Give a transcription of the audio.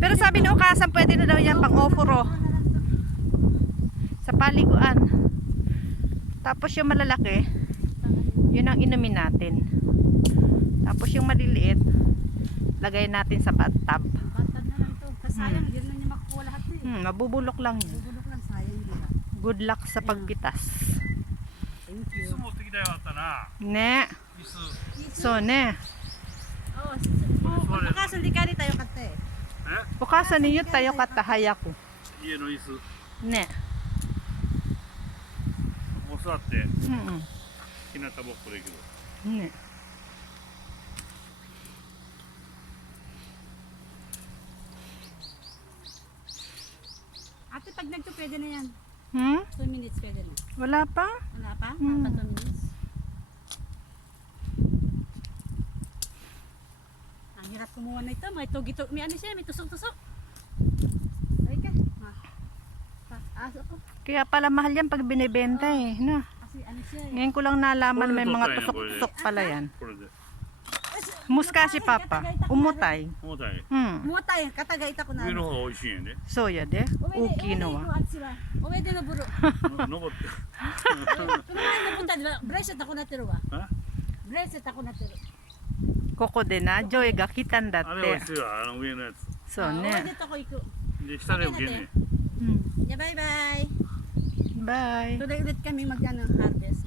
Pero sabi ni Ukasan, pwede na daw yan pang ofuro. Sa paliguan. Tapos yung malalaki, yun ang inumin natin. Tapos yung maliliit, lagay natin sa bathtub. Bathtub na lang to. Kasi sayang, hindi na niya makukuha lahat eh. Mabubulok lang yun. Bubulok lang, sayang din. Good luck sa pagpitas. Thank you. 持ってきたよかったな。 Ne. 椅子。 So ne. Oo, pagkakasan di ka rin tayo kate. え？ Ukasan niyo tayo katahaya ko. 家の椅子。 Ne. ここ座ってMm. 日向ぼっこできる。 Ne. Ate, pag nagto pwede na yan. Hmm? 2 minutes pwede na. Wala pa? Wala pa? Hmm. Wala pa 2 minutes? Ang hirap kumuha na ito. May tugi-tugi. May ano siya, may tusok-tusok. Ay ka. Aso ko. Kaya pala mahal yan pag binibenta eh. No? Kasi ano siya eh. Ngayon ko lang nalaman may mga Ano to tayo na tusok-tusok pala yan. これで。 Muska si Papa. Umutay. 重たい。 Hmm. Muatay, katagayta ko na. 上の方が美味しいんやで。 Soya de. Uki no wa. Umede na buro. 登って。 Kumain na punta, di ba? Bracelet ako natiro ba? あ？ Bracelet ako natiro. Koko de na. Joy ga kitan あれ美 datte. 味しいわ。あの上のやつ。 So ne. Umede ako iko. で下で受けんねん。 Hmm. Yeah, bye-bye. Bye. Tuloy ulit kami mag-ano, harvest.